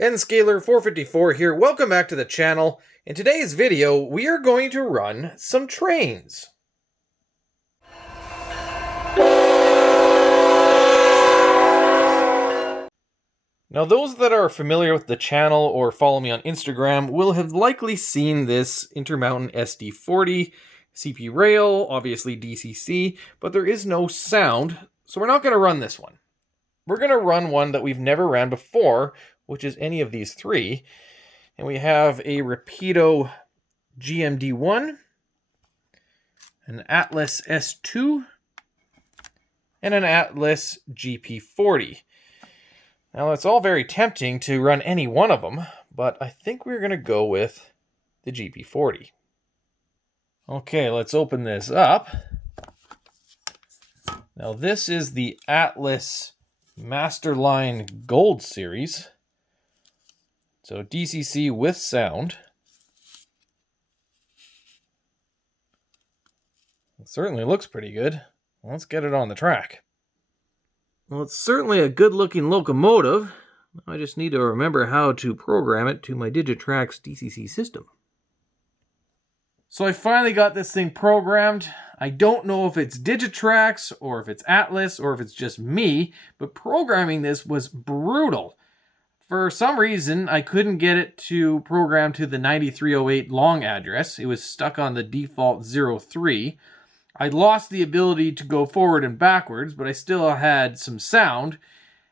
Nscaler 454 here. Welcome back to the channel. In today's video, we are going to run some trains. Now, those that are familiar with the channel or follow me on Instagram will have likely seen this Intermountain SD40 CP rail, obviously DCC, but there is no sound, so we're not going to run this one. We're going to run one that we've never ran before, which is any of these three. And we have a Rapido GMD1, an Atlas S2, and an Atlas GP40. Now, it's all very tempting to run any one of them, but I think we're going to go with the GP40. Okay, let's open this up. Now, this is the Atlas Masterline Gold Series. So DCC with sound. It certainly looks pretty good. Let's get it on the track. Well, it's certainly a good-looking locomotive. I just need to remember how to program it to my Digitrax DCC system. So I finally got this thing programmed. I don't know if it's Digitrax or if it's Atlas or if it's just me, but programming this was brutal. For some reason, I couldn't get it to program to the 9308 long address. It was stuck on the default 03. I lost the ability to go forward and backwards, but I still had some sound.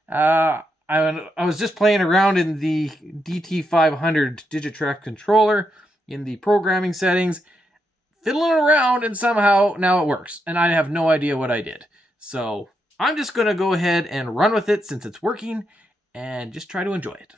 I was just playing around in the DT500 Digitrax controller in the programming settings, fiddling around, and somehow now it works. And I have no idea what I did. So I'm just going to go ahead and run with it since it's working and just try to enjoy it.